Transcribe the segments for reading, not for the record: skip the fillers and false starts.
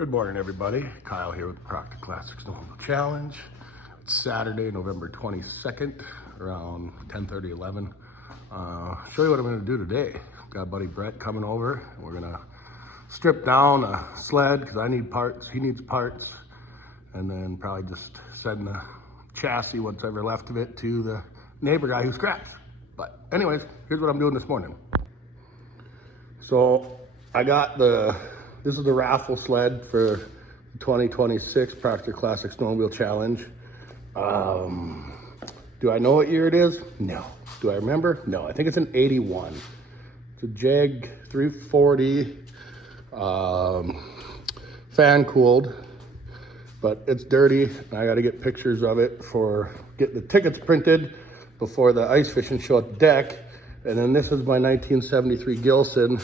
Good morning, everybody. Kyle here with the Proctor Classic Snowmobile Challenge. It's Saturday, November 22nd, around 10:30, 11. Show you what I'm going to do today. Got buddy Brett coming over, and we're going to strip down a sled because I need parts, he needs parts, and then probably just send the chassis, what's ever left of it, to the neighbor guy who scraps. But anyways, here's what I'm doing this morning. So I got this is the raffle sled for the 2026 Proctor Classic Snowmobile Challenge. Do I know what year it is? No. Do I remember? No, I think it's an 81. It's a Jag 340, fan cooled, but it's dirty. I gotta get pictures of it for getting the tickets printed before the ice fishing show at the deck. And then this is my 1973 Gilson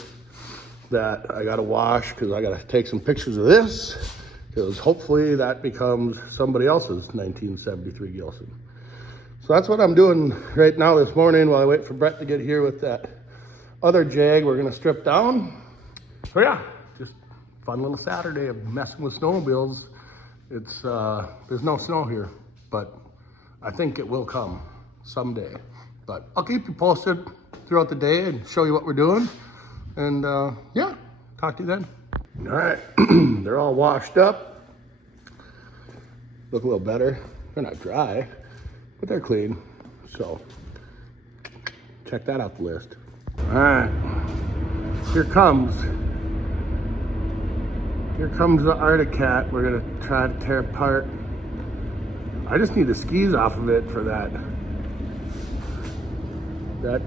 that I gotta wash because I gotta take some pictures of this because hopefully that becomes somebody else's 1973 Gilson. So that's what I'm doing right now this morning while I wait for Brett to get here with that other Jag we're gonna strip down. So yeah, just fun little Saturday of messing with snowmobiles. It's there's no snow here, but I think it will come someday. But I'll keep you posted throughout the day and show you what we're doing. And yeah, talk to you then. All right, they're all washed up. Look a little better. They're not dry, but they're clean. So check that out the list. All right, here comes the Arctic Cat. We're gonna try to tear apart. I just need the skis off of it for that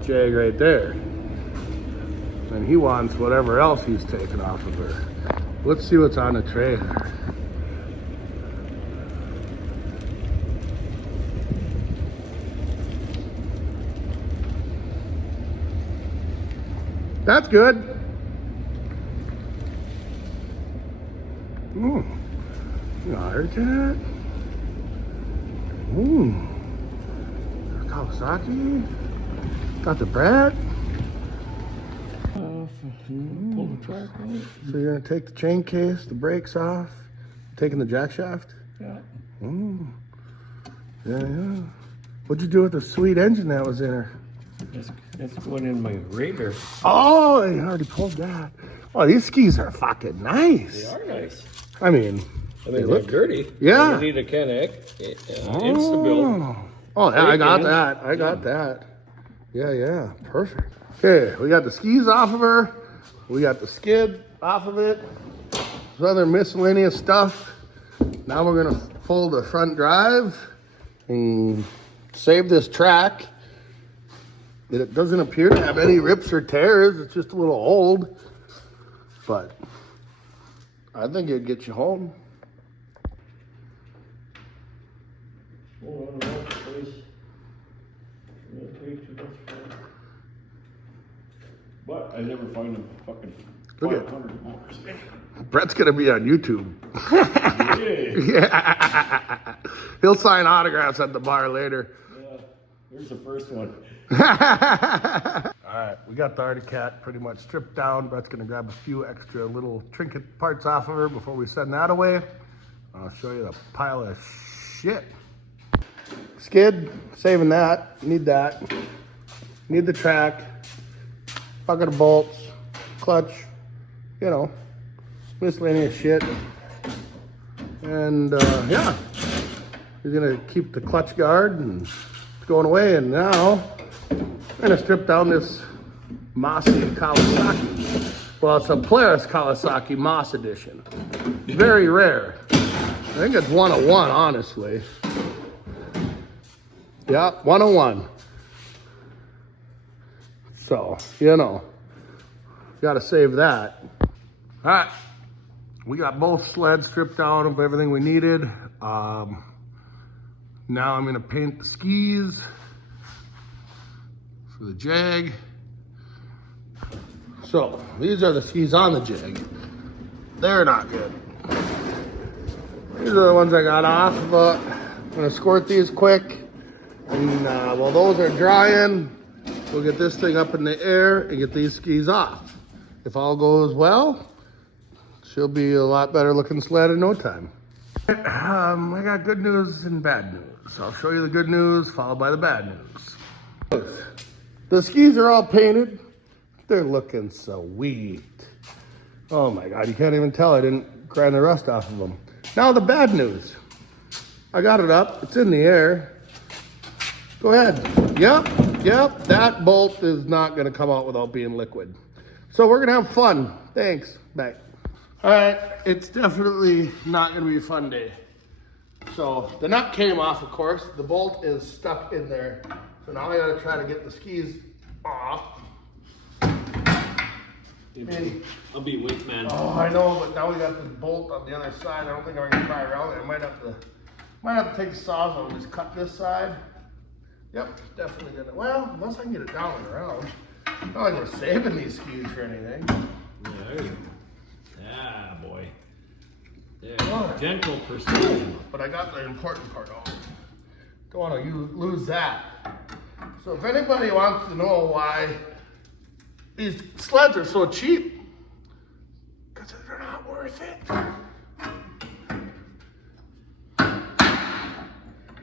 Jag right there. And he wants whatever else he's taken off of her. Let's see what's on the tray there. That's good. Ooh, Arctic. Ooh, Kawasaki. Got the Brett. Pull the track out. So you're gonna take the chain case, the brakes off, taking the jack shaft? Yeah. Yeah. What'd you do with the sweet engine that was in her? That's going in my Raider. Oh, I already pulled that. Oh, these skis are fucking nice. They are nice. I mean They look dirty. Yeah. You need a can of Instabil. Oh, yeah, I got that. I got that. Yeah, perfect. Okay, we got the skis off of her. We got the skid off of it. Some other miscellaneous stuff. Now we're gonna pull the front drive and save this track. It doesn't appear to have any rips or tears. It's just a little old, but I think it'd get you home. But I never find them fucking $500. Brett's gonna be on YouTube. Yeah. He'll sign autographs at the bar later. Yeah, here's the first one. All right, we got the Arctic Cat pretty much stripped down. Brett's gonna grab a few extra little trinket parts off of her before we send that away. I'll show you the pile of shit. Skid, saving that. Need that. Need the track. Bucket of bolts, clutch, you know, miscellaneous shit. And yeah, he's gonna keep the clutch guard and it's going away. And now I'm gonna strip down this mossy Kawasaki. Well, it's a Polaris Kawasaki Moss Edition. Very rare. I think it's 101, honestly. Yeah, 101. So, you know, gotta save that. All right, we got both sleds stripped down of everything we needed. Now I'm gonna paint the skis for the Jag. So, these are the skis on the Jag. They're not good. These are the ones I got off, but I'm gonna squirt these quick. And while those are drying, we'll get this thing up in the air and get these skis off. If all goes well, she'll be a lot better looking sled in no time. I got good news and bad news. I'll show you the good news followed by the bad news. The skis are all painted. They're looking sweet. Oh my God, you can't even tell I didn't grind the rust off of them. Now the bad news. I got it up, it's in the air. Go ahead. Yep, that bolt is not gonna come out without being liquid. So we're gonna have fun. Thanks, bye. All right, it's definitely not gonna be a fun day. So the nut came off, of course. The bolt is stuck in there. So now I gotta try to get the skis off. I'll be wait, man. Oh, I know, but now we got the bolt on the other side. I don't think I'm gonna pry around it. I might have to take the saws and just cut this side. Yep, definitely gonna. Well, unless I can get it down and around. Not like we're saving these skis or anything. Yeah, there you go. Yeah, boy. Yeah, gentle precision. But I got the important part off. Don't want to lose that. So if anybody wants to know why these sleds are so cheap, because they're not worth it.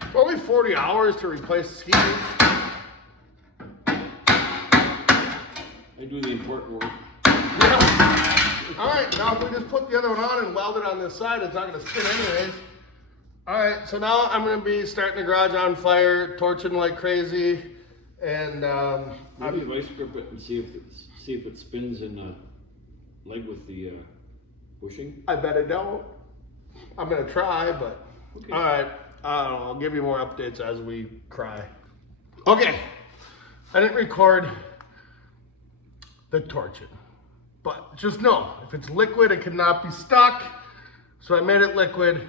It's only 40 hours to replace the skis. I do the important work. Yeah. All right, now if we just put the other one on and weld it on this side, it's not going to spin anyways. All right, so now I'm going to be starting the garage on fire, torching like crazy, and maybe vice grip it and see if it spins in the leg with the bushing. I bet it don't. I'm going to try, but okay. All right, I'll give you more updates as we cry. Okay, I didn't record the torching. But just know, if it's liquid, it cannot be stuck. So I made it liquid,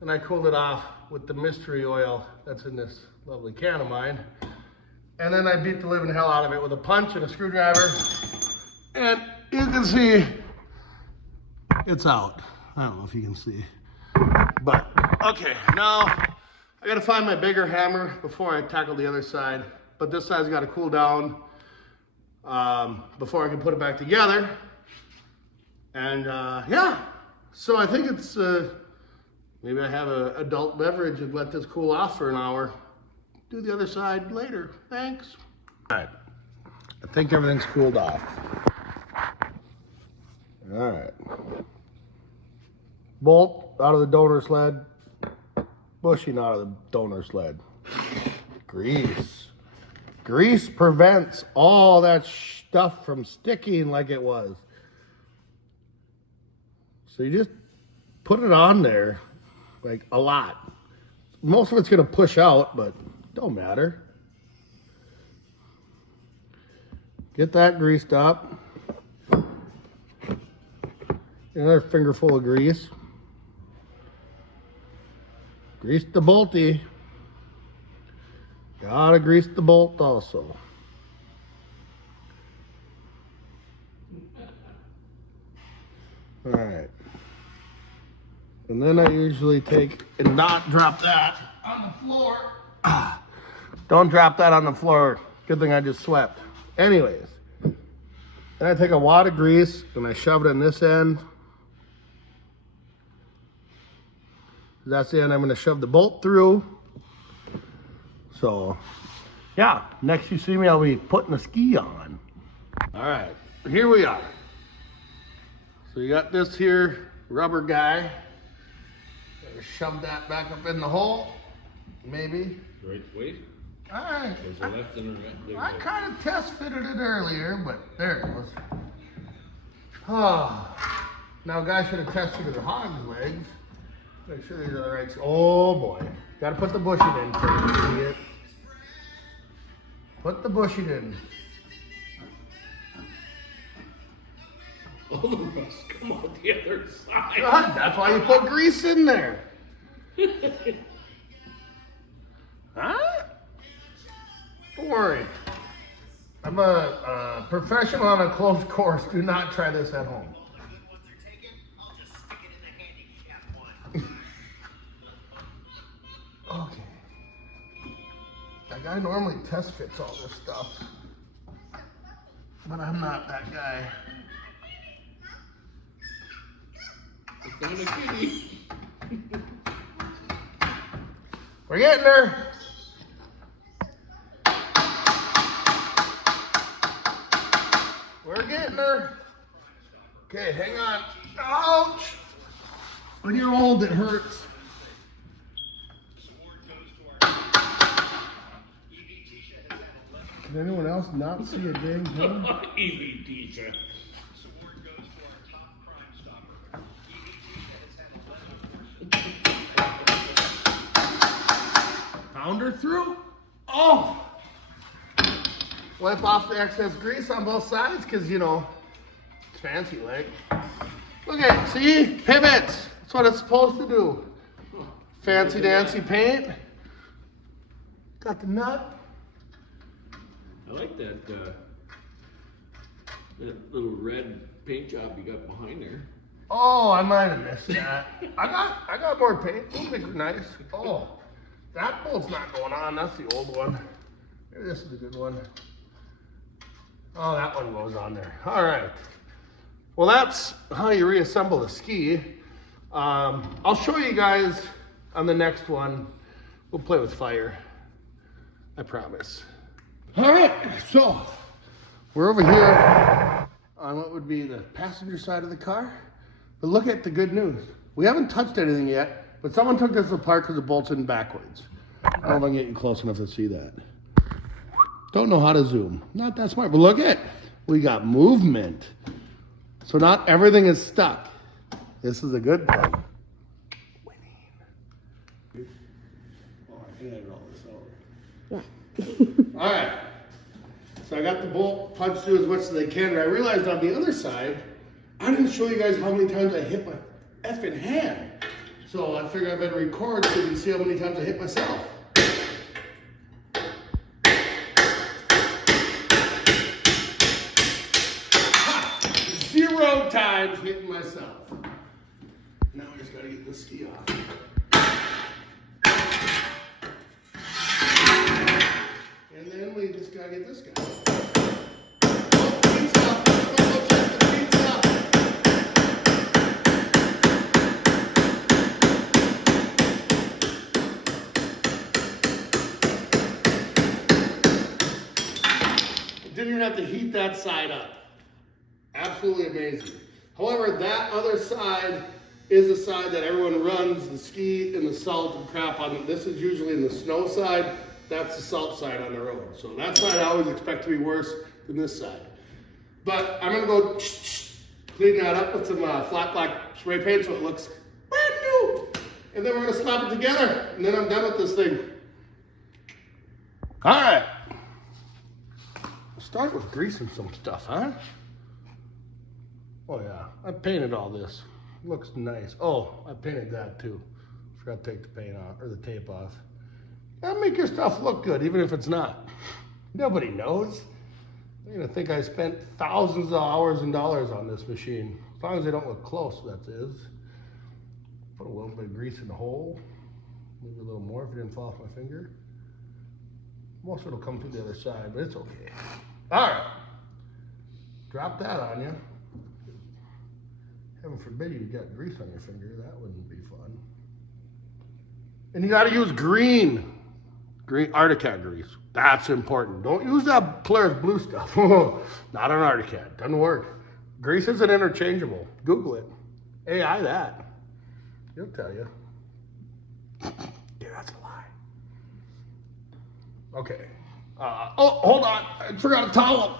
and I cooled it off with the mystery oil that's in this lovely can of mine. And then I beat the living hell out of it with a punch and a screwdriver. And you can see, it's out. I don't know if you can see. But, okay, now I gotta find my bigger hammer before I tackle the other side. But this side's gotta cool down before I can put it back together. And yeah, so I think it's, maybe I have an adult beverage and let this cool off for an hour. Do the other side later, thanks. All right, I think everything's cooled off. All right. Bolt out of the donor sled, bushing out of the donor sled. Grease. Grease prevents all that stuff from sticking like it was. So you just put it on there, like a lot. Most of it's gonna push out, but don't matter. Get that greased up. Another fingerful of grease. Grease the bolty. Gotta grease the bolt also. All right. And then I usually take and not drop that on the floor. Don't drop that on the floor. Good thing I just swept. Anyways, then I take a wad of grease and I shove it in this end. That's the end I'm gonna shove the bolt through. So, yeah, next you see me, I'll be putting the ski on. All right, here we are. So you got this here rubber guy. Shove that back up in the hole, maybe. Right, wait. All right. There's a left and a right. I kind of test fitted it earlier, but there it goes. Oh, now guys should have tested the hog's legs. Make sure these are the right. Oh boy, got to put the bushing in first, idiot. Put the bushing in. All the rust come out the other side. God, that's why you put grease in there. Huh? Don't worry. I'm a professional on a closed course. Do not try this at home. Okay. That guy normally test fits all this stuff. But I'm not that guy. Not a kitty. We're getting her. We're getting her. Okay, hang on. Ouch! When you're old, it hurts. Can anyone else not see a dang thing? Easy teacher. Found her through. Oh! Wipe off the excess grease on both sides, because, you know, it's fancy like. Look at it, see? Pivots. That's what it's supposed to do. Fancy dancy paint. Got the nut. I like that that little red paint job you got behind there. Oh, I might have missed that. I got more paint. Those things are nice. Oh, that bolt's not going on. That's the old one. Maybe this is a good one. Oh, that one goes on there. All right. Well, that's how you reassemble a ski. I'll show you guys on the next one. We'll play with fire. I promise. All right, so we're over here on what would be the passenger side of the car. But look at the good news. We haven't touched anything yet, but someone took this apart because it bolts in backwards. I don't know if I'm getting close enough to see that. Don't know how to zoom. Not that smart, but look at, we got movement. So not everything is stuck. This is a good thing. Winning. Oh, I think I got all this out. Yeah. All right. So I got the bolt punched through as much as I can, and I realized on the other side, I didn't show you guys how many times I hit my effing hand. So I figured I better record so you can see how many times I hit myself. Ha! 0 times hitting myself. Now I just gotta get this ski off. And then we just gotta get this guy. Oh, pizza! Let's go check the pizza! Didn't even have to heat that side up. Absolutely amazing. However, that other side is the side that everyone runs the ski and the salt and crap on. This is usually in the snow side. That's the salt side on the road. So that side I always expect to be worse than this side. But I'm gonna go clean that up with some flat black spray paint so it looks brand new. And then we're gonna slap it together. And then I'm done with this thing. All right. We'll start with greasing some stuff, huh? Oh yeah, I painted all this. Looks nice. Oh, I painted that too. Forgot to take the paint off, or the tape off. That'll make your stuff look good, even if it's not. Nobody knows. They're gonna think I spent thousands of hours and dollars on this machine. As long as they don't look close, that is. Put a little bit of grease in the hole. Maybe a little more if it didn't fall off my finger. Most of it'll come through the other side, but it's okay. All right. Drop that on you. Heaven forbid you got grease on your finger. That wouldn't be fun. And you gotta use green Arctic Cat grease. That's important. Don't use that Polaris blue stuff. Not on Arctic Cat. Doesn't work. Grease isn't interchangeable. Google it. AI that. He'll tell you. Yeah, that's a lie. Okay. Oh, hold on. I forgot a towel.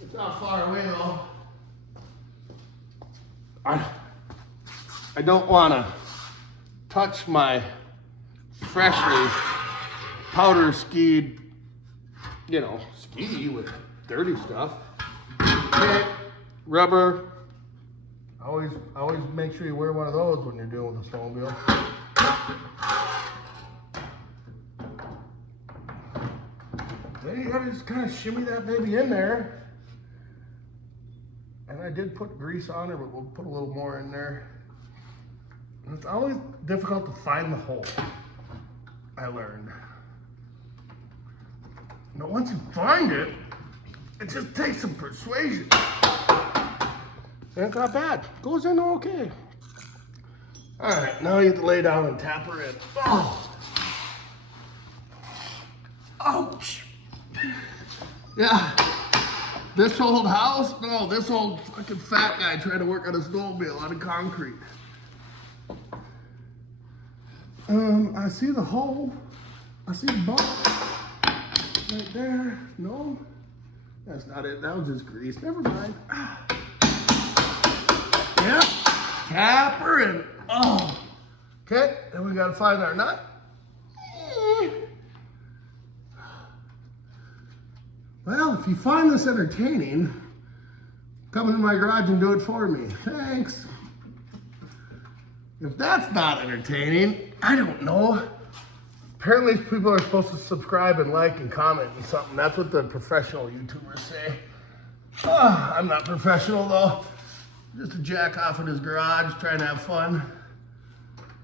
It's not far away though. I don't want to touch my freshly powder skied, you know, ski with dirty stuff. Paint, rubber. Always make sure you wear one of those when you're dealing with a snowmobile. Then you gotta just kind of shimmy that baby in there. And I did put grease on it, but we'll put a little more in there. And it's always difficult to find the hole, I learned. But once you find it, it just takes some persuasion. Ain't that bad. Goes in okay. All right, now you have to lay down and tap her in. Oh. Ouch. Yeah. This old house, no, this old fucking fat guy trying to work on a snowmobile out of concrete. I see the hole. I see the bump right there. No, that's not it. That was just grease. Never mind. Yeah, tap her in. Oh, okay. Then we gotta find our nut. Well, if you find this entertaining, come into my garage and do it for me. Thanks. If that's not entertaining, I don't know. Apparently people are supposed to subscribe and like and comment and something. That's what the professional YouTubers say. I'm not professional though. Just a jack off in his garage trying to have fun.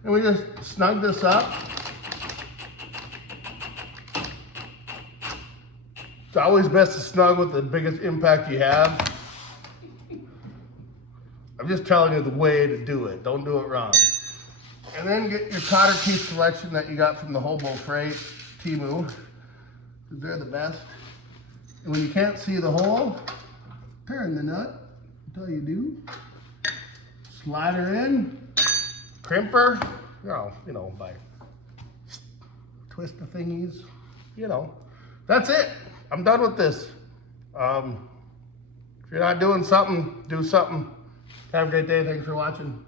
And we just snug this up. It's always best to snug with the biggest impact you have. I'm just telling you the way to do it. Don't do it wrong. And then get your cotter teeth selection that you got from the Hobo Freight, Temu, because they're the best. And when you can't see the hole, turn the nut until you do. Slide her in, crimp her, you know, by twist the thingies, you know. That's it. I'm done with this. If you're not doing something, do something. Have a great day. Thanks for watching.